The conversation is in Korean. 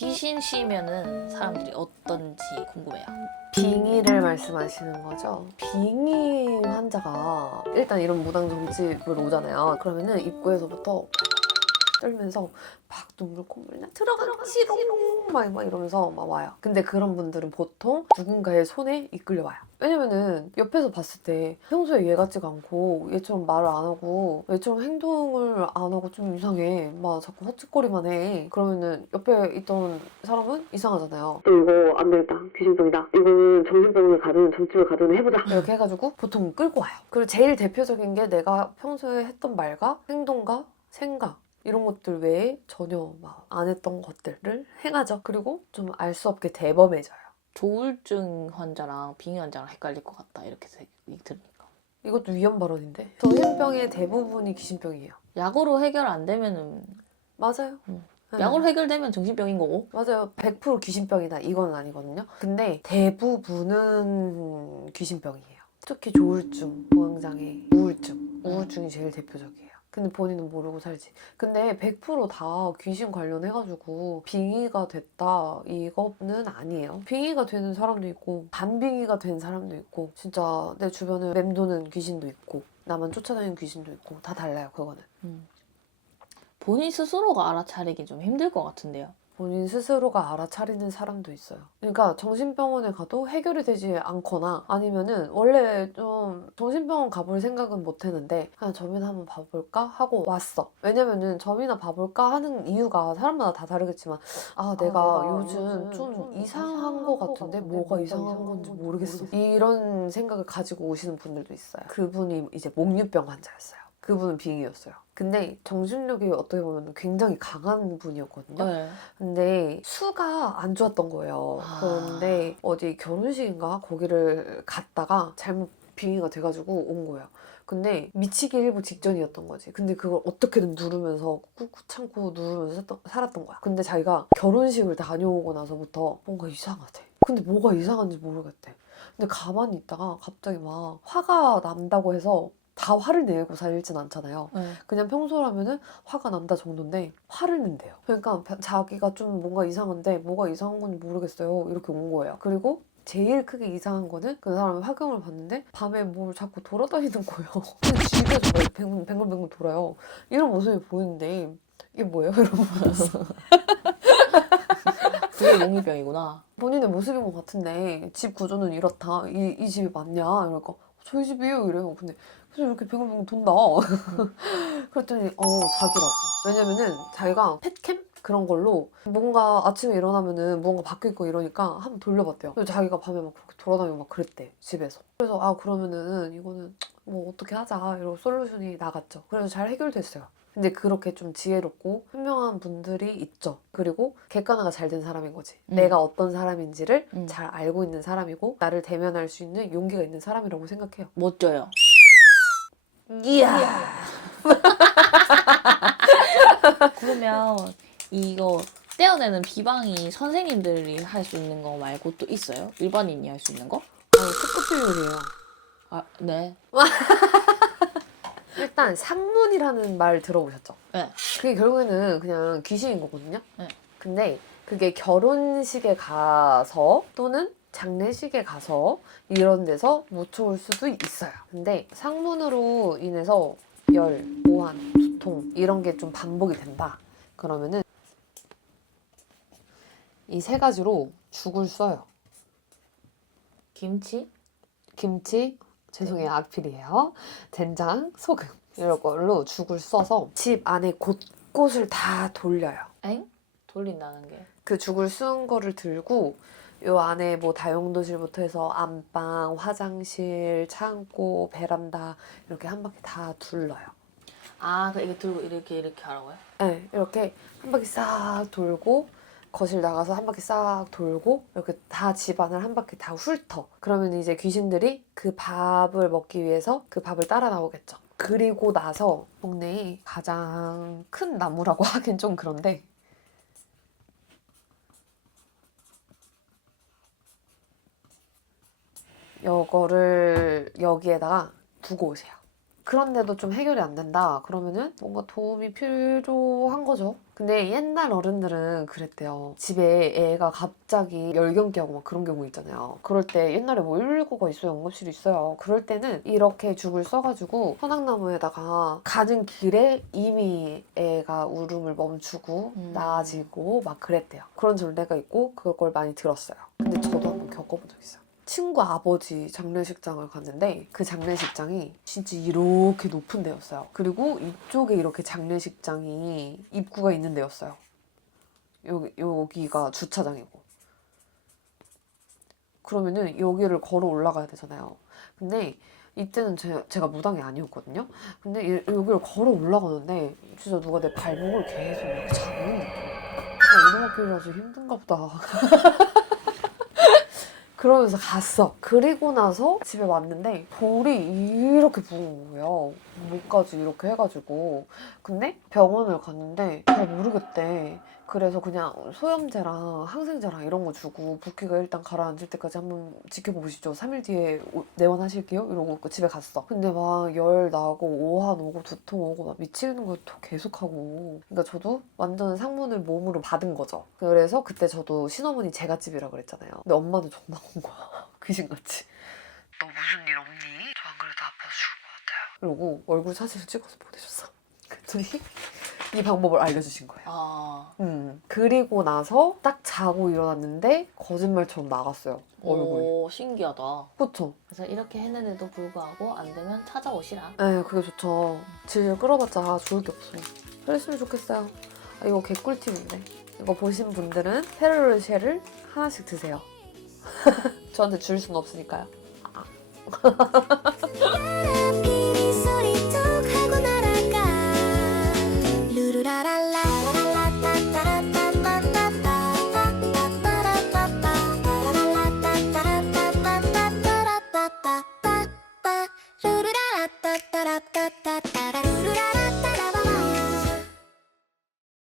귀신 씌면은 사람들이 어떤지 궁금해요. 빙의를 말씀하시는 거죠? 빙의 환자가 일단 이런 무당 점집을 오잖아요. 그러면은 입구에서부터 떨면서 막 눈물 콧물 나 들어가기 싫어 막 이러면서 막 와요. 근데 그런 분들은 보통 누군가의 손에 이끌려 와요. 왜냐면은 옆에서 봤을 때 평소에 얘 같지가 않고 얘처럼 말을 안 하고 얘처럼 행동을 안 하고 좀 이상해. 막 자꾸 헛짓거리만 해. 그러면은 옆에 있던 사람은 이상하잖아요. 또 이거 안 되겠다. 귀신병이다. 이거는 정신병원에 가든 점집을 가든 해보자. 이렇게 해가지고 보통 끌고 와요. 그리고 제일 대표적인 게 내가 평소에 했던 말과 행동과 생각 이런 것들 외에 전혀 막 안 했던 것들을 행하죠. 그리고 좀 알 수 없게 대범해져요. 조울증 환자랑 빙의 환자랑 헷갈릴 것 같다 이렇게 들으니까. 이것도 위험 발언인데 정신병의 대부분이 귀신병이에요. 약으로 해결 안 되면은 맞아요. 네. 약으로 해결되면 정신병인 거고. 맞아요. 100% 귀신병이다 이건 아니거든요. 근데 대부분은 귀신병이에요. 특히 조울증, 공황장애, 우울증이 제일 대표적이에요. 근데 본인은 모르고 살지. 근데 100%다 귀신 관련해가지고 빙의가 됐다 이거는 아니에요. 빙의가 되는 사람도 있고 반빙의가 된 사람도 있고 진짜 내 주변에 맴도는 귀신도 있고 나만 쫓아다니는 귀신도 있고 다 달라요 그거는. 본인 스스로가 알아차리기 좀 힘들 것 같은데요. 본인 스스로가 알아차리는 사람도 있어요. 그러니까 정신병원에 가도 해결이 되지 않거나 아니면은 원래 좀 정신병원 가볼 생각은 못 했는데 그냥 점이나 한번 봐볼까 하고 왔어. 왜냐면은 점이나 봐볼까 하는 이유가 사람마다 다 다르겠지만 내가 요즘 좀 이상한 거 같은데 뭐가 이상한 건지 모르겠어. 이런 생각을 가지고 오시는 분들도 있어요. 그분이 이제 목류병 환자였어요. 그분은 빙의였어요. 근데 정신력이 어떻게 보면 굉장히 강한 분이었거든요. 네. 근데 수가 안 좋았던 거예요. 그런데 어디 결혼식인가 거기를 갔다가 잘못 빙의가 돼가지고 온 거예요. 근데 미치기 일보 직전이었던 거지. 근데 그걸 어떻게든 누르면서 꾹꾹 참고 누르면서 살았던 거야. 근데 자기가 결혼식을 다녀오고 나서부터 뭔가 이상하대. 근데 뭐가 이상한지 모르겠대. 근데 가만히 있다가 갑자기 막 화가 난다고 해서 다 화를 내고 살진 않잖아요. 그냥 평소라면은 화가 난다 정도인데 화를 낸대요. 그러니까 자기가 좀 뭔가 이상한데 뭐가 이상한 건지 모르겠어요. 이렇게 온 거예요. 그리고 제일 크게 이상한 거는 그 사람이 화경을 봤는데 밤에 뭘 자꾸 돌아다니는 거예요. 집에서 막 뱅글뱅글 돌아요. 이런 모습이 보이는데 이게 뭐예요? 이러면서 그게 목류병이구나. 본인의 모습인 것 같은데 집 구조는 이렇다. 이 집이 맞냐? 이러니까 저희 집이에요 이래요. 근데 그래서 이렇게 뱅글뱅글 돈다. 그랬더니 자기라고. 왜냐면은 자기가 펫캠 그런 걸로 뭔가 아침에 일어나면은 뭔가 바뀌고 이러니까 한번 돌려봤대요. 그래서 자기가 밤에 막 그렇게 돌아다니고 막 그랬대 집에서. 그래서 그러면은 이거는 뭐 어떻게 하자 이러고 솔루션이 나갔죠. 그래서 잘 해결됐어요. 근데 그렇게 좀 지혜롭고 현명한 분들이 있죠. 그리고 객관화가 잘 된 사람인 거지. 내가 어떤 사람인지를 잘 알고 있는 사람이고 나를 대면할 수 있는 용기가 있는 사람이라고 생각해요. 멋져요. 이야. 그러면 이거 떼어내는 비방이 선생님들이 할 수 있는 거 말고 또 있어요? 일반인이 할 수 있는 거? 특급비율이에요. 아, 네. 일단 상문이라는 말 들어보셨죠? 네. 그게 결국에는 그냥 귀신인 거거든요. 네. 근데 그게 결혼식에 가서 또는 장례식에 가서 이런 데서 묻혀올 수도 있어요. 근데 상문으로 인해서 열, 오한, 두통 이런 게 좀 반복이 된다. 그러면은 이 세 가지로 죽을 써요. 김치? 죄송해요, 악필이에요. 된장, 소금 이런 걸로 죽을 써서 집 안에 곳곳을 다 돌려요. 엥? 돌린다는 게? 그 죽을 쓴 거를 들고 요 안에 뭐 다용도실부터 해서 안방, 화장실, 창고, 베란다 이렇게 한 바퀴 다 둘러요. 그 이게 들고 이렇게 하라고요? 네, 이렇게 한 바퀴 싹 돌고 거실 나가서 한 바퀴 싹 돌고 이렇게 다 집안을 한 바퀴 다 훑어. 그러면 이제 귀신들이 그 밥을 먹기 위해서 그 밥을 따라 나오겠죠. 그리고 나서 동네에 가장 큰 나무라고 하긴 좀 그런데 요거를 여기에다가 두고 오세요. 그런데도 좀 해결이 안 된다. 그러면은 뭔가 도움이 필요한 거죠. 근데 옛날 어른들은 그랬대요. 집에 애가 갑자기 열경기 하고 막 그런 경우 있잖아요. 그럴 때 옛날에 뭐 119가 있어요. 응급실이 있어요. 그럴 때는 이렇게 죽을 써가지고 현악나무에다가 가는 길에 이미 애가 울음을 멈추고 나아지고 막 그랬대요. 그런 전례가 있고 그걸 많이 들었어요. 근데 저도 한번 겪어본 적 있어요. 친구 아버지 장례식장을 갔는데 그 장례식장이 진짜 이렇게 높은 데였어요. 그리고 이쪽에 이렇게 장례식장이 입구가 있는 데였어요. 여기가 주차장이고. 그러면은 여기를 걸어 올라가야 되잖아요. 근데 이때는 제가 무당이 아니었거든요. 근데 여기를 걸어 올라가는데 진짜 누가 내 발목을 계속 이렇게 잡는 느낌. 오르막길이라서 힘든가 보다. 그러면서 갔어. 그리고 나서 집에 왔는데 볼이 이렇게 부은 거예요. 목까지 이렇게 해가지고. 근데 병원을 갔는데 잘 모르겠대. 그래서 그냥 소염제랑 항생제랑 이런 거 주고 붓기가 일단 가라앉을 때까지 한번 지켜보시죠. 3일 뒤에 내원하실게요. 이러고 집에 갔어. 근데 막 열 나고 오한 오고 두통 오고 막 미치는 것도 계속하고. 그러니까 저도 완전 상문을 몸으로 받은 거죠. 그래서 그때 저도 신어머니 제갓집이라 그랬잖아요. 근데 엄마는 존나 온 거야. 귀신같이. 너 무슨 일 없니? 저 안 그래도 아파서 죽을 것 같아요. 그러고 얼굴 사진을 찍어서 보내줬어. 그랬더니 이 방법을 알려주신 거예요. 아. 그리고 나서 딱 자고 일어났는데 거짓말처럼 나갔어요. 얼굴이. 오, 신기하다. 그쵸? 그래서 이렇게 했는데도 불구하고 안 되면 찾아오시라. 네, 그게 좋죠. 질질 끌어봤자 죽을 게 없어. 그랬으면 좋겠어요. 아, 이거 개꿀팁인데. 이거 보신 분들은 페르로쉐를 하나씩 드세요. 저한테 줄 수는 없으니까요. 비리 소리 뚝 하고 날아가 루루라랄라 루루라라따따라따따따라따따따따따따따따따라루루라라